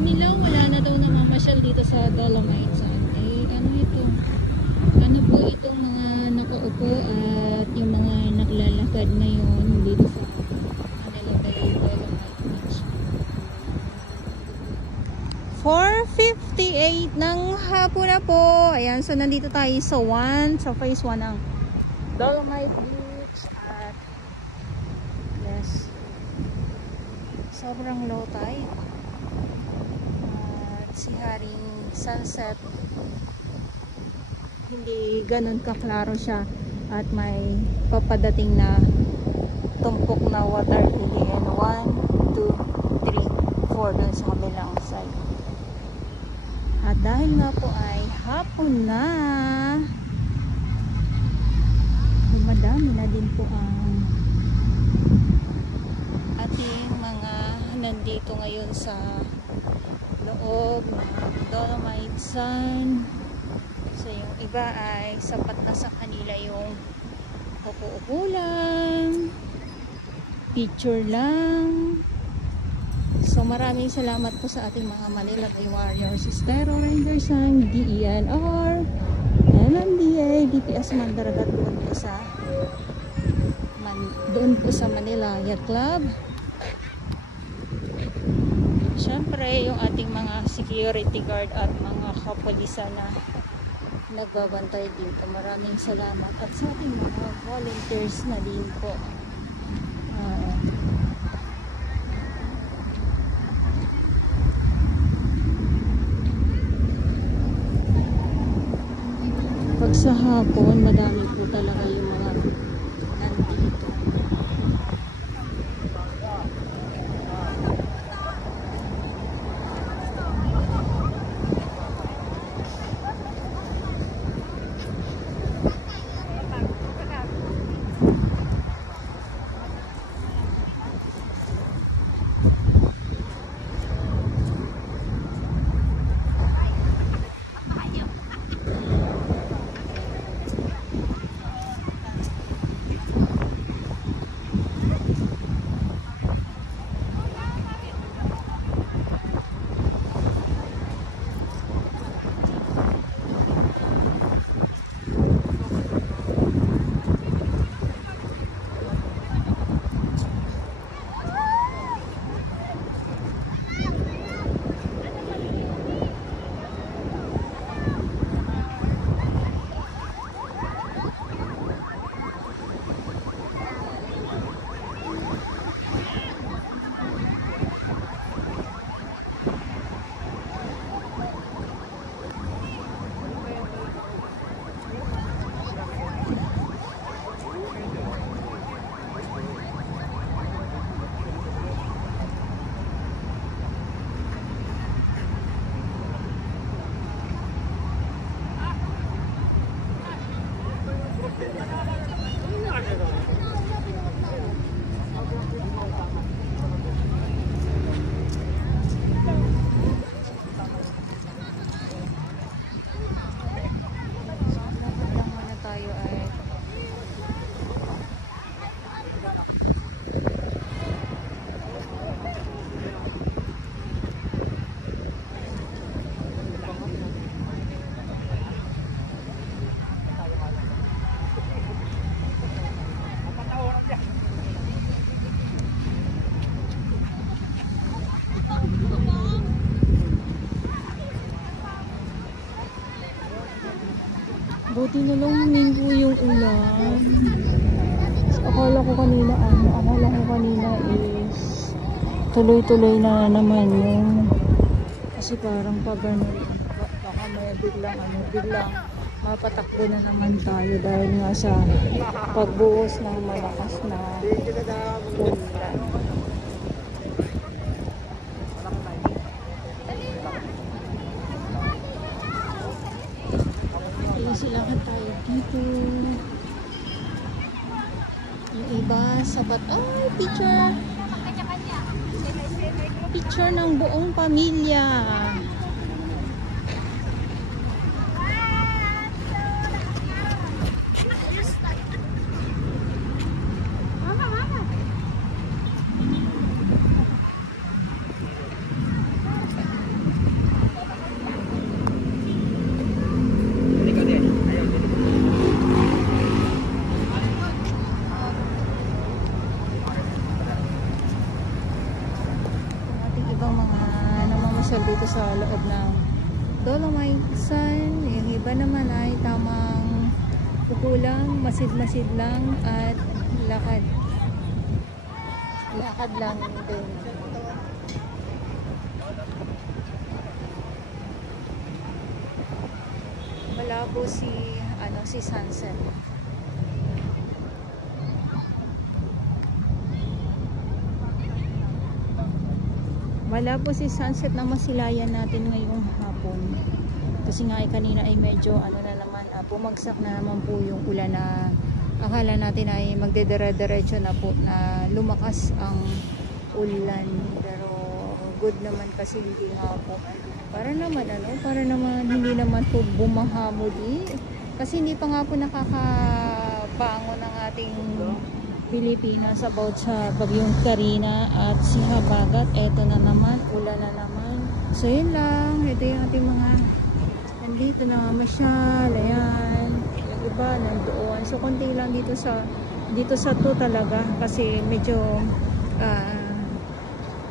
nila wala na daw namamasyal dito sa Dolomites. Eh, ano ito? Ano po itong mga nakaupo at yung mga naglalakad ngayon dito sa Manila Bay Dolomite Beach. 4:58 ng hapon na po. Ayan, so nandito tayo sa phase 1 ng Dolomite Beach at yes, sobrang low tide at si haring sunset hindi ganun kaklaro siya at may papadating na tumpok na water lily and 1, 2, 3, 4 dun sa kabilang side. At dahil nga po ay hapon na, madami na din po ang ating mga nandito ngayon sa loob ng Dolomite Sun. So yung iba ay sapat na sa kanila yung upo-upo lang, picture lang. So maraming salamat po sa ating mga Manila Bay Warriors, Estero Rangers ng DENR, MMDA, DPS Mandaragat doon po sa Manila Yacht Club. Siyempre yung ating mga security guard at mga kapulisan na nagbabantay dito. Maraming salamat at sa ating mga volunteers na din po. Pag sa hapon, madami po talaga yung mga nandito. Buti na lang humingo yung ulan. Akala ko kanina is tuloy-tuloy na naman yung kasi parang pag baka may biglang mapatakbo na naman tayo dahil nga sa pagbuhos ng malakas na ulan. Silangan tayo dito. Yung iba sabat. Ay, picture ng buong pamilya. ibang mga namamasyal dito sa loob ng Dolomite Sun. Yung iba naman ay tamang pukulang, masid-masid lang at lakad. Lakad lang din. Malabo si sunset. Malabo si sunset na masilayan natin ngayong hapon. Kasi nga kanina ay medyo na naman, bumagsak na naman po yung ulan na akala natin ay magdedire-diretso na po na lumakas ang ulan. Pero good naman kasi hindi nga po. Para naman hindi naman po bumaha muli. Kasi hindi pa nga po nakakabangon ng ating Pilipinas about sa bagyong Karina at si Habagat. Eto na naman, ulan na naman. So yun lang, ito yung ating mga nandito na masyal, ayan. Yung iba nandoon. So konti lang dito sa to talaga kasi medyo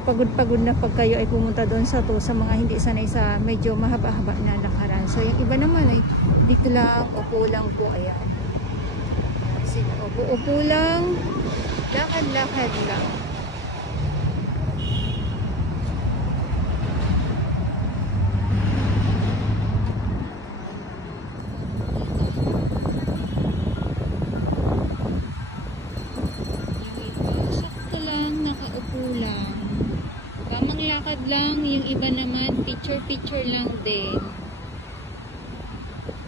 pagod na pag kayo ay pumunta doon sa to, sa mga hindi sanay sa medyo mahaba-haba na lakaran. So yung iba naman ay dito lang, upo lang po, ayan. Upo lang, lakad-lakad lang. Sakto lang, nakaupo lang. Tamang lakad lang, yung iba naman picture lang din.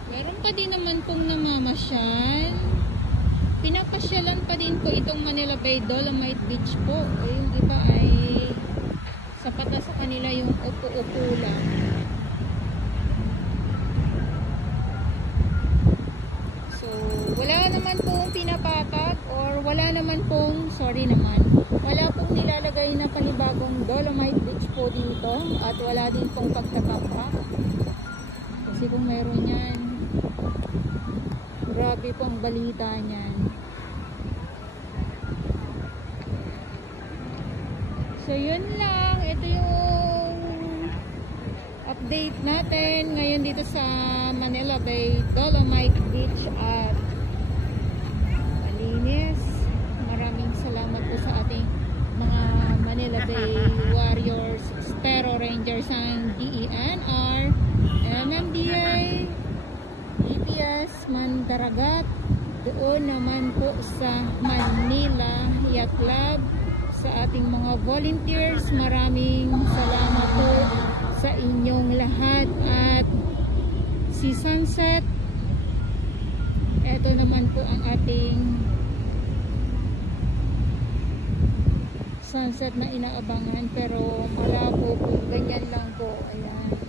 Meron pa din naman pong namamasyal. Pinapasyalan pa din po itong Manila Bay Dolomite Beach po. O yung iba ay sapat na sa kanila yung upo-upo lang. So, wala naman pong pinapatak or wala naman pong, wala pong nilalagay na panibagong Dolomite Beach po dito at wala din pong pagtatampak. Kasi kung meron yan, grabe pong balita niyan. So yun lang, ito yung update natin ngayon dito sa Manila Bay Dolomite Beach at malinis. Maraming salamat po sa ating mga Manila Bay Warriors, Spero Rangers ng DENR, MMDA, EPS, Mandaragat, doon naman po sa Manila Yacht Club, sa ating mga volunteers. Maraming salamat po sa inyong lahat. At si sunset, eto naman po ang ating sunset na inaabangan, pero malabo po, ganyan lang po, ayan.